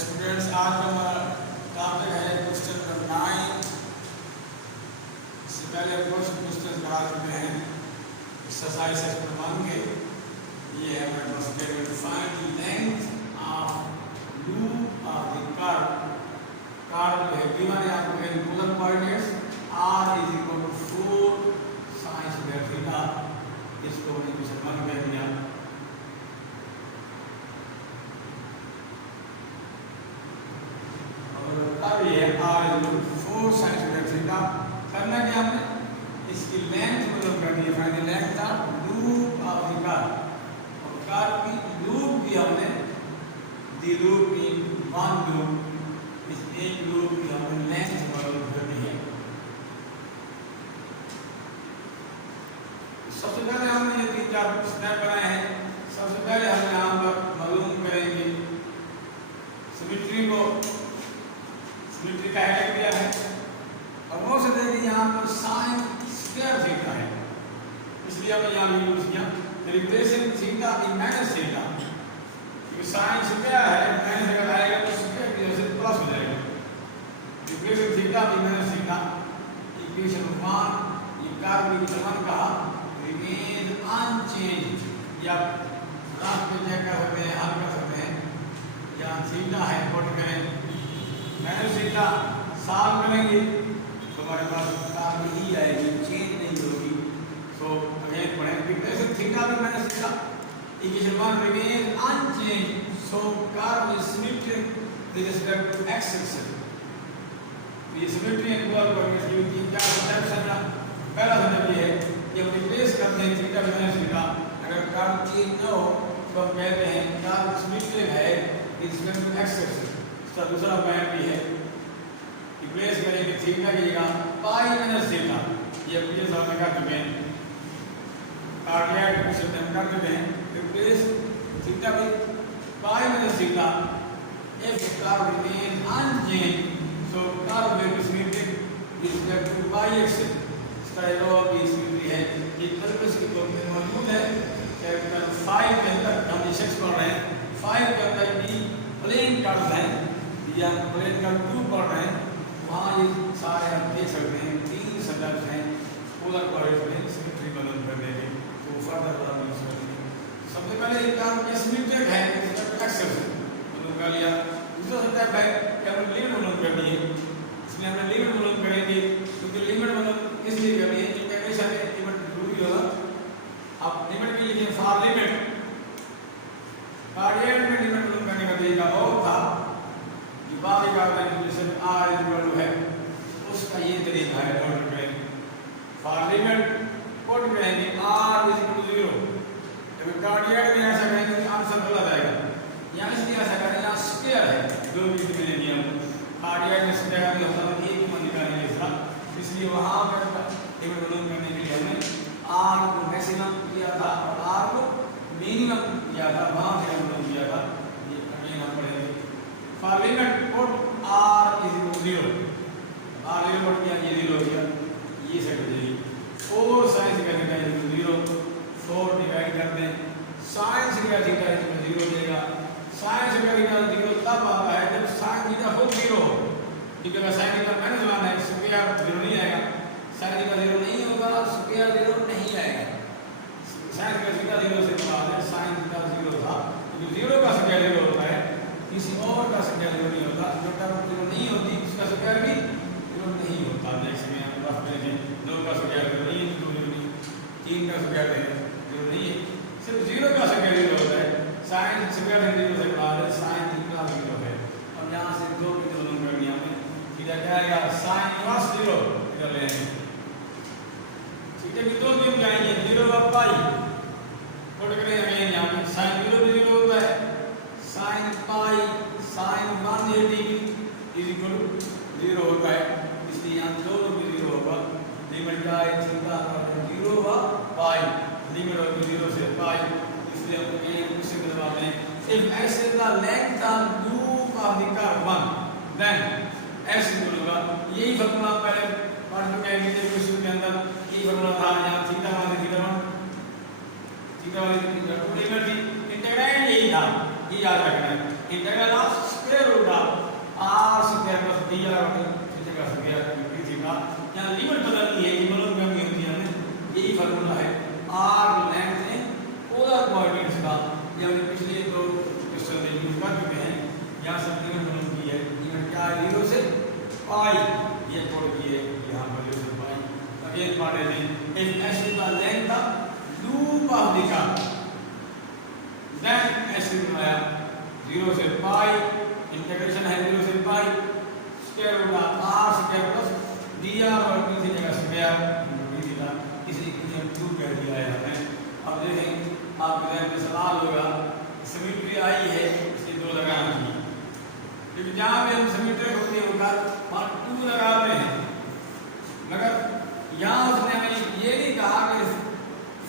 Students, आज का हमारा टॉपिक है क्वेश्चन नंबर 9। इससे पहले क्वेश्चन करा चुके हैं एक्सरसाइज सेक्शन 1 के। ये है हमारे पास table to find the length of loop of the curve. Curve जो है गिवन है आपको in polar coordinates r = 4 sin square theta. इसको हमने क्वेश्चन 1 कह दिया। अब ये r = 4 sin square थीटा। करना क्या हमने, इसकी लेंथ मतलब करनी है, find the length of loop of the curve. और कर्व की लूप की हमने the loop in one loop, इस एक लूप की हमने लेंथ मालूम करनी है। सबसे पहले हमने ये 3-4 स्टेप बनाए हैं। सबसे पहले हम यहाँ पर मालूम करेंगे सिमेट्री को, सिमेट्री का हेड दिया है और वो से देखिए यहाँ पर साइन स्क्वायर थीटा है, इसलिए हमने यहाँ यूज किया replacing theta in minus theta. क्योंकि साइन स्क्वायर है, माइनस अगर आएगा तो स्क्वायर की वजह से प्लस हो जाएगा। Replacing theta in minus theta, equation 1 ये कर्व इक्वेशन 1 का रिमेन अनचेंज। या ग्राफ पे चेक कर सकते हैं, हल कर सकते हैं। यहाँ थीटा है, पुट करें माइनस थीटा, सॉल्व करेंगे तो हमारे पास कर्व ही आएगी, चेंज नहीं होगी। सो अगेन पढ़ें replacing theta in minus theta, equation 1 remain unchange, so curve is symmetric with respect to x axis. ये सिमेट्री इन्वॉल्व करने की क्या स्टेप्स है ना। पहला स्टेप ये है कि हम रिप्लेस करते हैं थीटा माइनस थीटा। अगर कर्व चेंज न हो तो हम कहते हैं कर्व सिमेट्रिक है with respect to x axis. इसका दूसरा पॉइंट भी है, रिप्लेस करेंगे थीटा की जगह पाई माइनस थीटा। ये अपने सामने कर चुके हैं, कार्डियक क्वेश्चन में कर चुके हैं। Replace theta by pi minus theta if curve remain unchanged, so curve will be symmetric with respect to y axis। इसका ये लॉ भी सिमेट्री है। ये कर्व की फॉर्म में मौजूद है। चैप्टर 5 के अंदर हम ये सेक्शन पढ़ रहे हैं। 5 के अंदर भी प्लेन कर्व है या प्लेन कर्व 2 पढ़ रहे हैं। वहाँ ये सारे आप देख सकते हैं 3 संदर्भ हैं पोलर कोऑर्डिनेट में सिमेट्री बदल करने के। तो फर्दर बात यूज करेंगे। सबसे पहले ये कर्व सिमेट्रिक है एक्सिस मालूम कर लिया। दूसरा स्टेप है कि हमें लिमिट मालूम करनी है, इसलिए हमने लिमिट मालूम करेंगे। क्योंकि लिमिट मालूम इसलिए करनी है कि हमेशा लिमिट जरूरी होगा। अब लिमिट के लिए फॉर लिमिट कार्डियक में लिमिट मालूम करने का तरीका और था कि बात का कैलकुलेशन r = है, उसका ये तरीका है। नोट करें फॉर लिमिट पुट करेंगे r = 0। जब कार्डियक में ऐसा करेंगे तो आंसर गलत आएगा। यहाँ इसलिए ऐसा करें, यहाँ स्क्वायर है, जो भी मैंने नियम कार्डियक में स्क्वायर में होता है एक मान निकालेंगे इसका, इसलिए वहाँ पर लिमिट मालूम करने के लिए हमने r को मैक्सिमम किया था और r को मिनिमम किया था, वहाँ से हम लोग किया था। ये अगेन हम पढ़ेंगे for limit put r = 0। r 0 put किया, ये 0 हो गया, ये सेट हो जाएगी। 4 sin square थीटा = 0, 4 डिवाइड कर दें sin square थीटा = 0 हो जाएगा। sin square थीटा 0 तब आता है जब sin थीटा खुद 0 हो। क्योंकि अगर sin थीटा -1 है, स्क्वायर 0 नहीं आएगा। sin थीटा 0 नहीं होगा, स्क्वायर 0 नहीं आएगा। sin square थीटा 0 से बाद है sin थीटा 0 था, क्योंकि 0 का स्क्वायर 0 होता है, किसी और का स्क्वायर 0 नहीं होता। जो टर्म 0 नहीं होती उसका स्क्वायर भी 0 नहीं होता। जैसे मैं आपको बात करेंगे 2 का स्क्वायर 0 नहीं, 2 नहीं, 3 का स्क्वायर 0 नहीं है, सिर्फ 0 का स्क्वायर 0 होता है। sin स्क्वायर 0 से बाद है sin थीटा 0 है। और यहाँ से 2 की तुलना करनी है हमें, थीटा क्या आएगा sin इनवर्स 0 कर लेंगे। ठीक है, कि 2 क्यों जाएंगे 0 और पाई पुट करें हमें यहाँ पे sin 0 भी 0 होता है, sin पाई sin 180 = 0 होता है, इसलिए यहाँ दोनों भी 0 होगा। लिमिट का है थीटा 0 व पाई, लिमिट होगी 0 से पाई, इसलिए हम ये उसी के जवाब में if s is the length of loop of the curve 1 then s equal होगा, यही फॉर्मूला पहले पढ़ चुके हैं कि क्वेश्चन के अंदर यही फॉर्मूला था, यहाँ थीटा वाले थीटा थी इंटीग्रैंड यही था, ये याद रखना है। Integral of square root of r square plus dr theta का स्क्वायर थीटा, यहाँ लिमिट बदलनी है, लिमिट कम होती है, यही फॉर्मूला है। r लेंथ है पोलर कोऑर्डिनेट्स का, ये हमने पिछले दो क्वेश्चन में यूज कर चुके हैं। यहाँ सब लिमिट बदल की है, लिमिट क्या है 0 से पाई, ये छोड़ दिए यहाँ पर 0 से पाई। अगेन पढ़ रहे हैं if s is the length of loop of the curve then s is 0 से पाई, इंटीग्रेशन है 0 से pi square root of r square plus dr और d थीटा का स्क्वायर d थीटा, इसे इक्वेशन 2 कह दिया है हमने। अब देखें आपके ध्यान में सवाल होगा, सिमेट्री आई है इसलिए 2 लगाना चाहिए, क्योंकि जहाँ भी हम सिमेट्री होती है वहाँ 2 लगाते हैं, मगर यहाँ उसने हमें ये नहीं कहा कि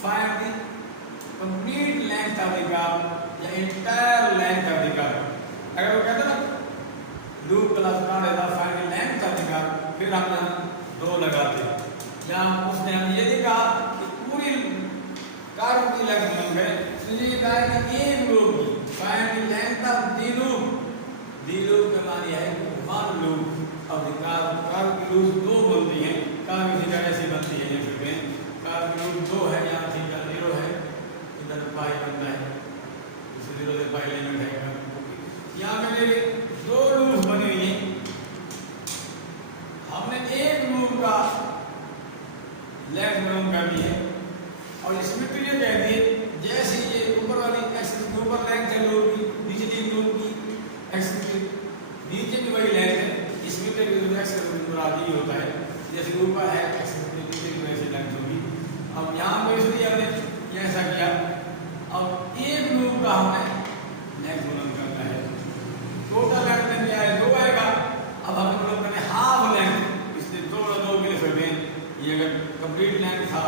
find the complete length of the curve या entire length of the curve. अगर वो कहता ना लूप प्लस कॉर्ड है find the length of the curve, फिर हम 2 लगाते हैं। यहाँ उसने हमें ये नहीं कहा कि पूरी कर्व की लेंथ बन गए, इसलिए कहा कि एक लूप की find the length of the loop, the loop का माने है 1 loop of the curve. Curve की लूप 2 बनती हैं, कर्व की थीटा कैसे बनती है ये फिर कर्व की लूप 2 है, यहाँ थीटा 0 है, इधर पाई बनता है, इस 0 से पाई लिमिट है। यहाँ पे मेरे 2 लूप बनी हुई हैं, हमने एक लूप का लेंथ मालूम करनी है और इसमें तो ये कहती है जैसे ये ऊपर वाली एक्सिस के ऊपर लेंथ है लूप की, निचली लूप की एक्सिस के नीचे भी वही लेंथ है, इसमें तो एक्सिस मुरादी होता है, जैसे ऊपर है एक्सिस के नीचे की वैसे लेंथ होगी। अब यहाँ पे इसलिए हमने ऐसा किया, अब एक लूप का हमें लेंथ मालूम करना है, टोटल लेंथ में क्या है 2 आएगा, अब हमें मालूम करना है हाफ लेंथ, इसलिए 2 के लिए फिर ये अगर कंप्लीट लेंथ था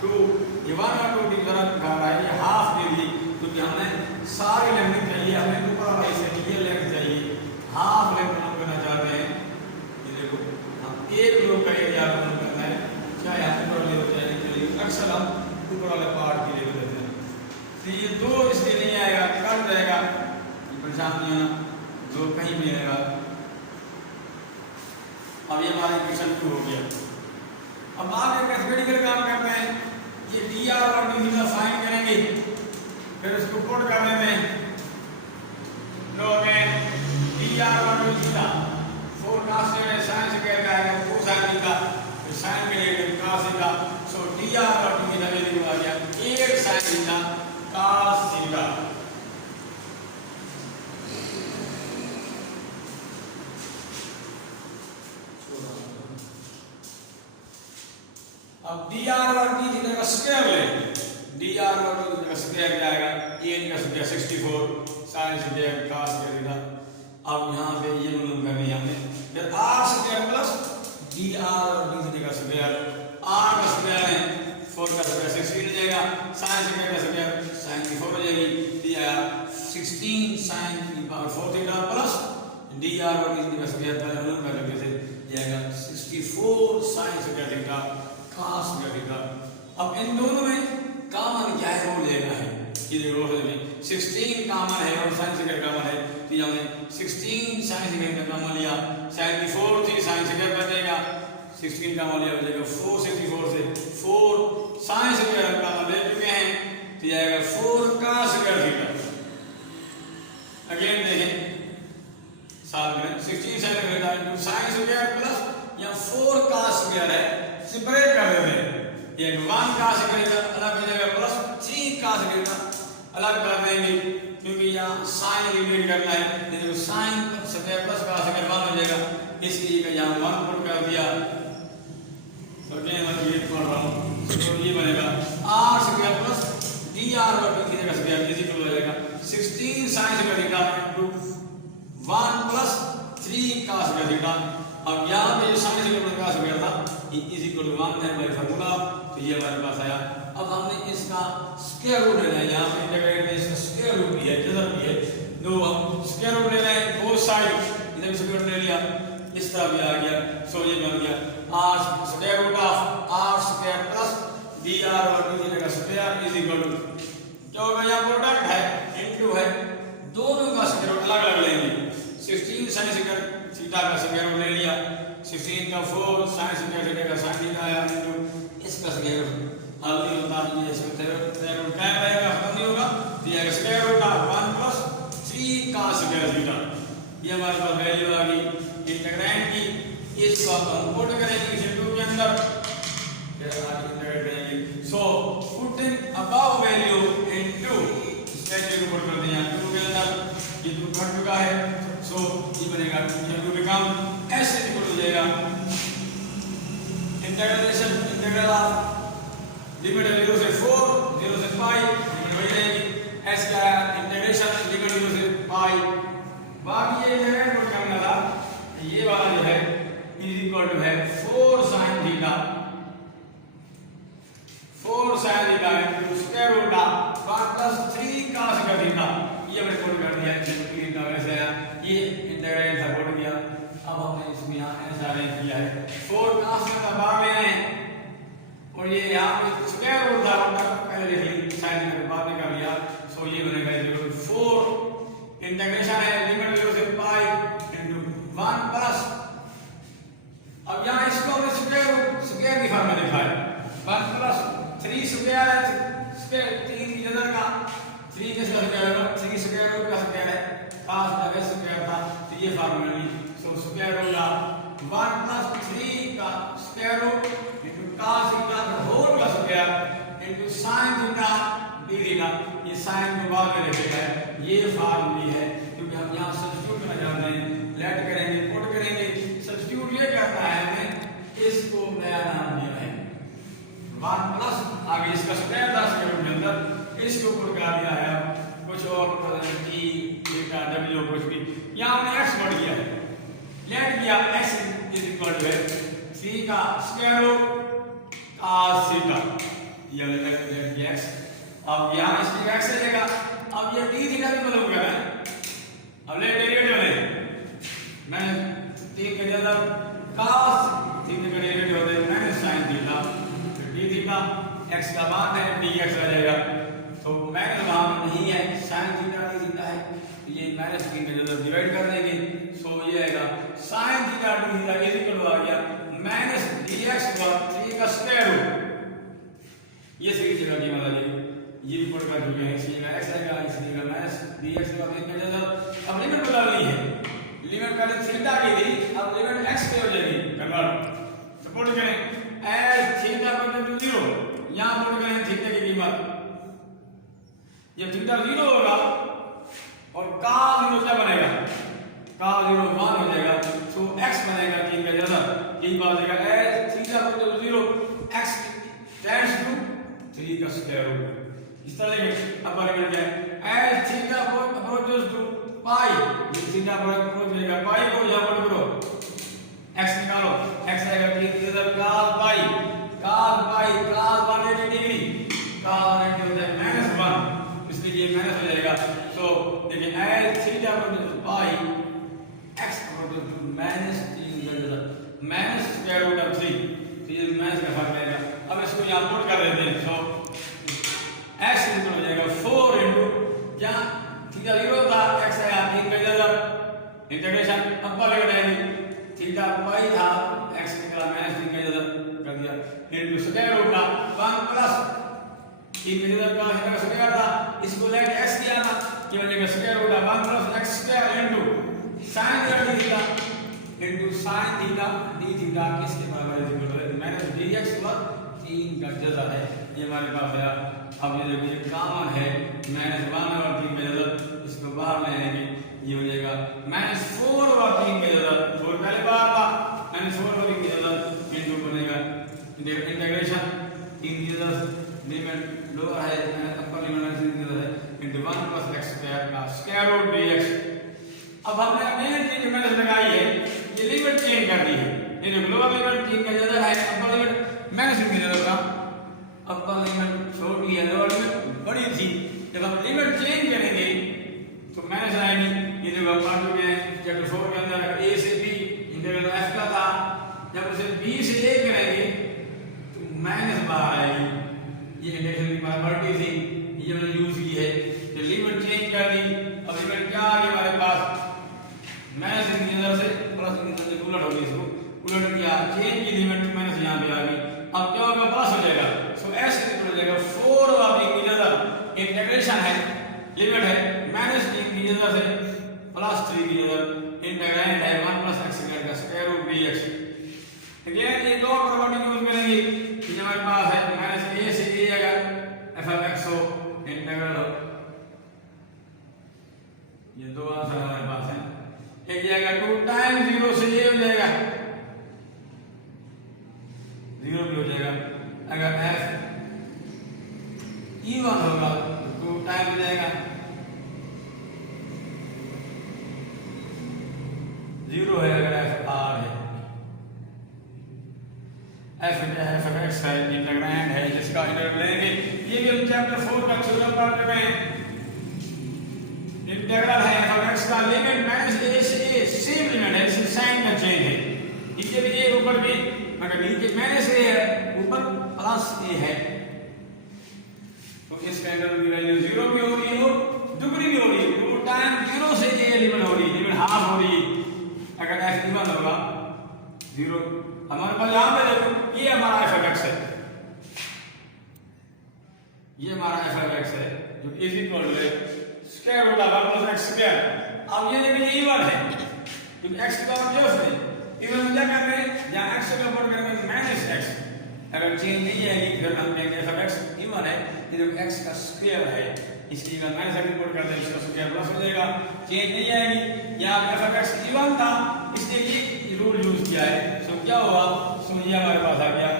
2, ये 1 और 2 की जरूरत कर रहा है, ये हाफ के लिए, क्योंकि हमने सारी लेंथ चाहिए, हमें ऊपर वाला हिस्से ये लेंथ चाहिए, हाफ लेंथ मालूम करना चाहते हैं। ये देखो हम एक लूप का एरिया मालूम करना है, चाहे हम ऊपर वाले हो चाहे नीचे, अक्सर हम ऊपर वाले पार्ट के लिए करते हैं, तो ये 2 इसलिए नहीं आएगा, कट जाएगा, ये परेशान नहीं होना, 2 कहीं भी आएगा। अब ये हमारा इक्वेशन 2 हो गया। अब आप एक मैथमेटिकल काम करते हैं, ये dr और d थीटा फाइंड करेंगे, फिर इसको पुट कर देते हैं, लो अगेन dr और d थीटा फोरकास्टेड है साइन स्क्वायर का आएगा कोसाइन थीटा, फिर साइन के लिए cos थीटा, सो dr और d थीटा वैल्यू आ गया 8 साइन थीटा cos थीटा। अब dr और d थीटा का स्क्वायर लें, dr और d थीटा का स्क्वायर क्या आएगा 8 का square 64 sin square cos theta. अब यहाँ पे ये मालूम करनी है हमने, फिर r स्क्वायर प्लस dr और d थीटा का स्क्वायर, r का स्क्वायर है 4 का स्क्वायर 16 हो जाएगा, sin स्क्वायर का स्क्वायर sin की 4 हो जाएगी, तो ये 16 sin की पावर 4 थीटा प्लस dr और d थीटा का स्क्वायर पहले मालूम कर लेते थे, ये आएगा 64 sin square theta cos theta. अब इन दोनों में कॉमन क्या है वो लेना है, ये देखो 16 कॉमन है और sin स्क्वायर कॉमन है, तो हमने 16 sin स्क्वायर का कॉमन लिया, sin की 4 थी sin स्क्वायर बन जाएगा, 16 कॉमन लिया हो जाएगा 464 से 4 sin स्क्वायर कॉमन ले चुके हैं, तो जाएगा 4 cos स्क्वायर थीटा। अगेन देखें साथ में 16 sin स्क्वायर प्लस या 4 cos स्क्वायर है, सेपरेट कर देते हैं, ये 1 cos स्क्वायर अलग हो जाएगा प्लस 3 cos स्क्वायर अलग कर देंगे, क्योंकि यहाँ साइन एलिमिनेट करना है, देखो sine square plus cos square 1 हो जाएगा, इसलिए यहाँ 1 पुट कर दिया, तो मैं ये पढ़ रहा हूँ, तो ये बनेगा r स्क्वायर प्लस dr और d थीटा का स्क्वायर इक्वल हो जाएगा 16 sin square theta into 1 plus 3 cos square theta. अब यहाँ पे जो sin square plus cos square था, ये इज इक्वल टू 1 है बाय फार्मूला, तो ये हमारे पास आया अब हमने इसका स्क्वायर रूट लेना है, यहाँ पे इंटीग्रेट में इसका स्क्वायर रूट भी है, जज़र भी है, तो हम स्क्वायर रूट लेना है बोथ साइड, इधर भी स्क्वायर रूट ले लिया, इस तरह भी आ गया, सो ये बन गया r square root of r square plus dr और d का स्क्वायर इज इक्वल टू क्या होगा, यहाँ प्रोडक्ट है इनटू है, दोनों का स्क्वायर रूट अलग अलग लेंगे, 16 sin स्क्वायर थीटा का स्क्वायर रूट ले लिया, 16 का 4 sin स्क्वायर थीटा का sin थीटा आया इनटू इसका स्क्वायर रूट, अब ये बता दीजिए इसका स्क्वायर रूट क्या रहेगा, खत्म नहीं होगा, तो ये स्क्वायर रूट ऑफ 1 प्लस 3 का स्क्वायर थीटा, ये हमारे पास वैल्यू आ गई इंटीग्रैंड की, इसको हम पुट करेंगे इस टू के अंदर, फिर आगे इंटीग्रेट करेंगे, so putting above value into square root put कर दिया 2 के अंदर, ये 2 कट चुका है, सो ये बनेगा 2 बिकम s इक्वल हो जाएगा इंटीग्रल ऑफ लिमिट 0 से 4 0 से पाई लिमिट वही रहेगी, s का इंटीग्रेशन लिमिट 0 से पाई, बाकी ये इंटीग्रेट पुट करना था, ये वाला जो है इज इक्वल टू है 4 sin theta, 4 sin theta into square root of 1 plus 3 cos theta, ये हमने पुट कर दिया थीटा वैसे आया, ये इंटीग्रल था पुट किया, अब हमने इसमें यहाँ ऐसा अरेंज किया है 4 cos का बाहर ले आए और ये यहाँ पे स्क्वायर रूट था पहले लिख ली, sin के बाद में कर लिया, सो ये बनेगा इक्वल टू 4 इंटीग्रेशन है लिमिट 0 से पाई इनटू 1 प्लस, अब यहाँ इसको हमने स्क्वायर की फॉर्म में लिखा है 1 प्लस 3 स्क्वायर है, स्क्वायर 3 की जगह का 3 के स्क्वायर होगा, 3 स्क्वायर रूट का स्क्वायर है, cos का स्क्वायर था, तो ये फॉर्म में ली, सो स्क्वायर होगा 1 प्लस 3 का square root into cos theta का होल का square into sin theta d theta, ये sin को बाद में लिखेगा, ये फॉर्म ली है, क्योंकि हम यहाँ सब्स्टिट्यूट करना चाहते हैं, लेट करेंगे पुट करेंगे, सब्स्टिट्यूट ये करना है हमें, इसको नया नाम दिया है 1 प्लस आगे इसका स्क्वायर था स्क्वायर रूट के अंदर, इसको पुट कर दिया है, कुछ और t थीटा w कुछ भी, यहाँ हमने x पुट किया है, लेट किया x इज इक्वल टू 3 का स्क्वायर रूट cos थीटा, ये हमने लेट किया x, अब यहाँ इसकी x से लेगा, अब ये d थीटा भी मतलब क्या है, अब ले डेरिवेटिव ले, मैं 3 के अंदर cos थीटा का डेरिवेटिव होता है माइनस sin थीटा, तो d थीटा x का मान है dx आ जाएगा, तो माइनस वहां में नहीं है, sin थीटा d थीटा है, तो ये माइनस 3 के अंदर डिवाइड कर देंगे, सो ये आएगा sin theta d theta is equal आ गया माइनस dx पर 3 का स्क्वायर रूट, ये सीधी जगह की मतलब ये भी पुट कर चुके हैं, इसकी जगह x आएगा, इसकी जगह माइनस dx पर 3 के अंदर, अब लिमिट बदल रही है, लिमिट पहले थीटा की थी, अब लिमिट x पे हो जाएगी कन्वर्ट, तो पुट करें as थीटा इक्वल टू 0, यहां पुट करें थीटा की कीमत, जब थीटा 0 होगा और cos 0 क्या बनेगा, cos 0 1 हो जाएगा, तो x बनेगा 3 का जगह, यही बात है as theta equal to 0 x tends to 3 का स्क्वायर रूट, इस तरह से अपर लिमिट क्या है as थीटा अप्रोचेस टू पाई, ये थीटा अप्रोच हो जाएगा पाई को यहां पुट करो, x निकालो, x आएगा 3 की जगह cos पाई cos 180 डिग्री, cos 180 हो जाएगा -1, इसलिए ये माइनस हो जाएगा, तो देखिए as theta approaches to pi x approaches to -3 की जगह माइनस स्क्वायर रूट ऑफ 3, तो ये माइनस का फर्क आएगा, अब इसको यहां पुट कर देते हैं, सो x इक्वल हो जाएगा 4 इनटू जहां थीटा 0 था x आया 3 का जगह इंटीग्रेशन अपर लिमिट आएगी, थीटा पाई था x निकला -3 का जगह कर दिया इनटू स्क्वायर रूट का 1 प्लस 3 का जगह का इसका स्क्वायर था, इसको लेट x किया ना, ये हो जाएगा स्क्वायर रूट का 1 plus x square into sin theta into sin theta d theta किसके बराबर है, इक्वल है माइनस dx पर 3 का जगह है, ये हमारे पास है, अब ये देखिए कॉमन है -1 और 3 का जगह, इसको बाहर ले आएंगे, ये हो जाएगा -4 और 3 का जगह, 4 पहले बाहर था -4 और 3 का जगह इनटू बनेगा इंटीग्रेशन 3 की जगह लिमिट लोअर है अपर लिमिट 3 की जगह इनटू 1 प्लस x स्क्वायर का स्क्वायर रूट dx, अब हमने मेन चीज मैंने लगाई है, ये लिमिट चेंज कर दी है, ये लोअर लिमिट 3 का जगह है, अपर लिमिट -3 की जगह का, अपर लिमिट जब हम लिमिट चेंज करेंगे तो माइनस आएगी। ये जो हम पढ़ चुके हैं चैप्टर 4 के अंदर a से b इंटीग्रल f का था, जब उसे b से a करेंगे तो माइनस बाहर आएगी। ये इंटीग्रेशन की प्रॉपर्टी थी, ये हमने यूज की है। तो लिमिट चेंज कर दी, अब लिमिट क्या आ गई हमारे पास, माइनस की अंदर से प्लस की अंदर से उलट हो गई, इसको उलट किया, चेंज की लिमिट माइनस यहाँ पे आ गई। अब क्या होगा, प्लस हो जाएगा। सो s इक्वल हो जाएगा 4 वाली की अंदर इंटीग्रेशन है, लिमिट है माइनस की अंदर से प्लस 3 की अंदर इंटीग्रैंड है 1 + x का स्क्वायर रूट dx। अगेन एक और प्रॉपर्टी यूज करेंगे कि हमारे पास है माइनस a से a अगर f(x) हो इंटीग्रल हो, ये दो आंसर हमारे पास है। एक जाएगा 2 टाइम्स 0 से a हो जाएगा, 0 भी हो जाएगा। अगर f इवन होगा तो 2 टाइम्स हो जाएगा, 0 है अगर f r है, f(x) है इंटीग्रैंड है जिसका इंटीग्रल लेंगे। ये भी हम चैप्टर 4 का थ्योरम पढ़ चुके हैं। इंटीग्रल है f(x) का, लिमिट माइनस a से a, सेम लिमिट है, सिर्फ साइन का चेंज है। नीचे भी a ऊपर भी, मगर नीचे माइनस a है ऊपर प्लस a है, तो इसका इंटीग्रल की वैल्यू 0 भी हो रही है और दुगनी भी हो रही है। 2 टाइम्स 0 से a लिमिट हो रही है, लिमिट हाफ हो रही है। अगर f इवन होगा 0, हमारे पास यहां पे देखो ये हमारा f(x) है, ये हमारा f(x) है जो is equal to square root of 1 + x square. अब ये देखिए इवन है क्योंकि x की पावर जस्ट है, इवन में क्या कर रहे हैं, जहां x के ऊपर करेंगे -x, अगर चेंज नहीं आएगी फिर हम लेंगे f(x) इवन है, ये जो x का स्क्वायर है इसकी का माइनस x पुट कर दें, इसका स्क्वायर प्लस हो जाएगा, चेंज नहीं आएगी। यहां f(x) इवन था इसलिए ये रूल यूज किया है। सो क्या हुआ, सो ये हमारे पास आ गया,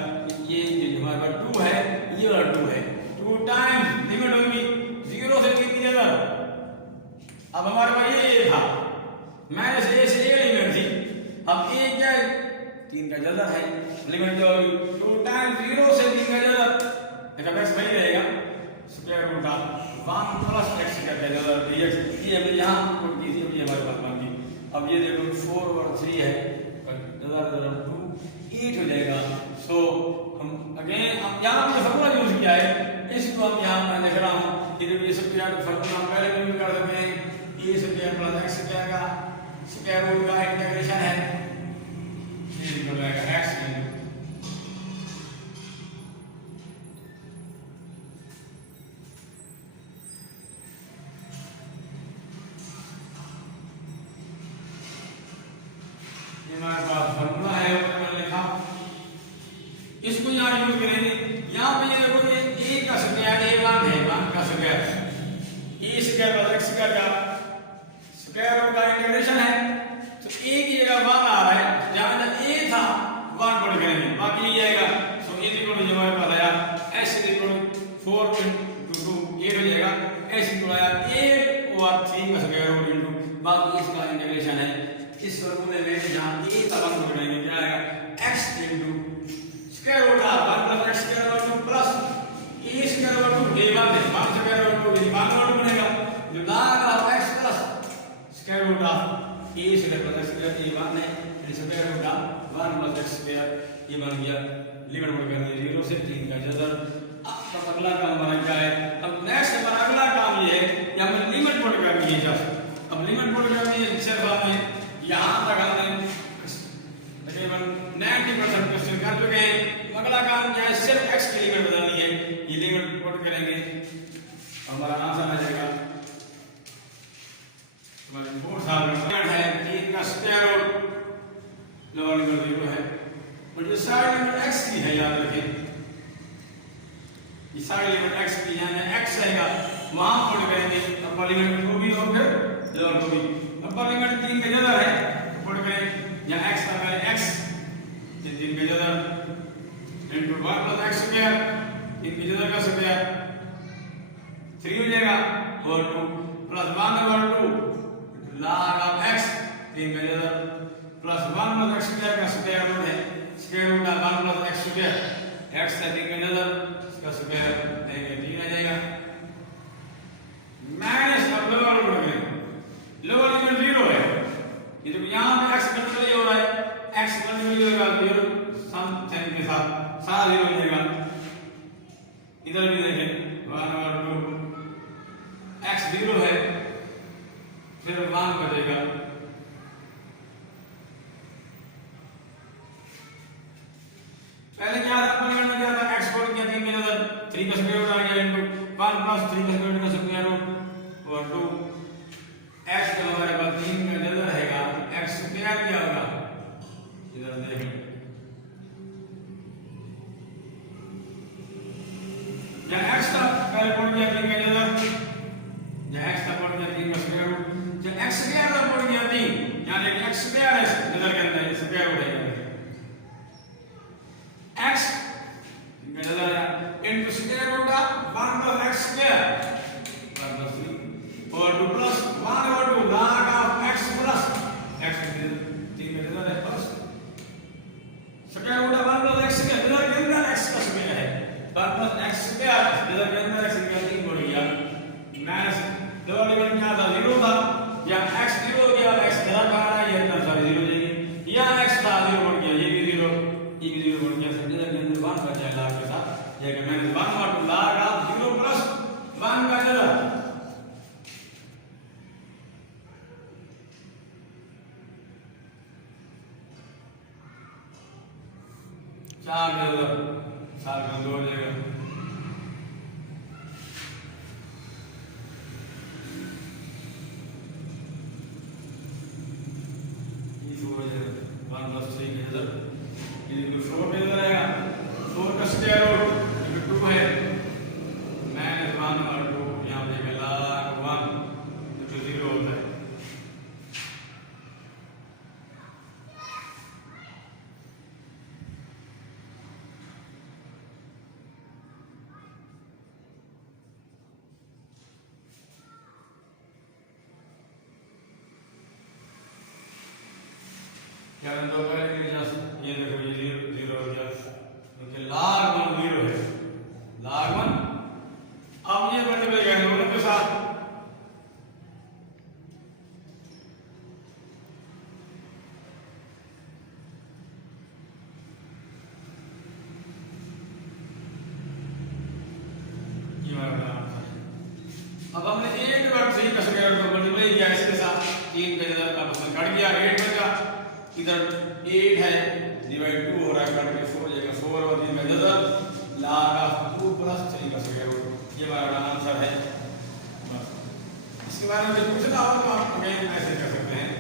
ये हमारे पास 2 है, ये वाला 2 है, 2 टाइम्स लिमिट होगी 0 से 3 की जगह। अब हमारे पास ये था माइनस a से a लिमिट थी, अब a क्या है 3 का जदर है, लिमिट क्या होगी 2 टाइम्स 0 से 3 का जदर, f(x) वही रहेगा स्क्वायर रूट ऑफ 1 + x का जदर dx। ये हमने यहाँ पुट की थी, अब ये हमारे पास बन गई। अब ये देखो 4 और 3 है, जदर 2 8 हो जाएगा। सो हम अगेन हम यहाँ पे फॉर्मूला यूज किया है, इसको हम यहाँ मैं देख रहा हूँ, ये जो स्क्वायर फॉर्मूला हम पहले यूज कर सकते हैं, a स्क्वायर + x स्क्वायर का स्क्वायर रूट का इंटीग्रेशन है, ये इक्वल है x हमारे पास फॉर्मूला है, मैंने लिखा, इसको यहाँ यूज करेंगे। यहाँ पे ये देखो ये a का स्क्वायर a1 है, 1 का square, a square + x square का स्क्वायर रूट का इंटीग्रेशन है, तो a की जगह 1 आ रहा है, जहां a था 1 पुट करेंगे, बाकी ये आएगा। सो इज इक्वल टू हमारे पास आया s = 4 * 2 8 हो जाएगा, s इक्वल आया 8 और 3 का स्क्वायर रूट इनटू बाकी इसका इंटीग्रेशन है। इस फॉर्मूले में जहां a का 1 पुट करेंगे क्या आएगा x into square root of 1 + x square root plus a square root a1 है, 1 स्क्वायर रूट 1 रूट बनेगा, जो log of x plus square root of a square + x square a1 है, फिर square root of 1 + x square ये बन गया। Limit put करनी है 0 से 3 का जदर। अब अगला काम हमारा क्या है, अब नेक्स्ट हमारा अगला काम ये है कि हमें लिमिट पुट करनी है। जस्ट अब लिमिट पुट करनी है, सिर्फ हमें यहाँ तक हमने तकरीबन 90% क्वेश्चन कर चुके हैं। अगला काम क्या है, सिर्फ x की लिमिट बतानी है, ये लिमिट पुट करेंगे हमारा आंसर आ जाएगा। हमारे बोर्ड साहब है 3 का स्क्वायर रूट लोअर लिमिट 0 है, और जो साइड लिमिट x की है याद रखें, ये साइड लिमिट x की यानी x आएगा वहां पुट करेंगे, अपर लिमिट को भी और फिर लोअर को भी। अपर लिमिट 3 का जदर है पुट करें, या x का वैल्यू x 3 का जदर इनटू 1 + x स्क्वायर, 3 के जदर का स्क्वायर 3 हो जाएगा, और 2 + 1 over 2 log of x 3 का जदर प्लस 1 + x स्क्वायर का स्क्वायर रूट है, square root of 1 + x square, x है 3 का जदर, इसका स्क्वायर देंगे 3 आ जाएगा। 1 प्लस 3 का स्क्वायर रूट और 2 x जब हमारे पास 3 का नजर रहेगा x स्क्वायर क्या होगा इधर देखिए या x का पहले पढ़ गया 3 का नजर या x का पढ़ गया 3 का स्क्वायर रूट या x स्क्वायर का पढ़ गया 3 यानी कि x स्क्वायर है नजर के अंदर स्क्वायर रूट है x into square root of 1 plus x square 1 plus 3 और 2 plus 1 over 2 log of x plus x is 3 का है plus square root of 1 plus x square इधर के अंदर x का स्क्वायर है 1 plus x square इधर के अंदर x का 3 बढ़ गया माइनस डबल डिवाइड क्या था 0 था या x 0 हो गया x इधर का आ रहा है ये इतना सारी 0 हो जाएगी या x था 0 बढ़ गया ये भी 0 ये भी 0 बढ़ गया सब इधर के अंदर 1 बच जाएगा log के साथ ये कि मैंने 1 और 2 log of 0 plus 1 का इधर चार में उधर सात में 2 हो जाएगा ये 2 हो जाएगा 1 plus 3 के इधर ये 4 पे इधर आएगा 4 का स्क्वायर रूट 2 है माइनस 1 और 2 यहाँ पे log 1 जो 0 होता है क्या दो पहले ये देखो ये 0 हो गया क्योंकि log 1 0 है log 1 अब ये मल्टीप्लाई करेंगे दोनों के साथ ये हमारा अब हमने 8 बार 3 का स्क्वायर रूट मल्टीप्लाई किया इसके साथ 3 का इधर अब उसने कट गया 8 बचा इधर 8 है डिवाइड 2 हो रहा है कट के 4 जाएगा 4 और 3 का इधर log of 2 plus 3 का स्क्वायर रूट ये हमारा आंसर है बस इसके बारे में पूछना हो तो आप कमेंट मैसेज कर सकते हैं।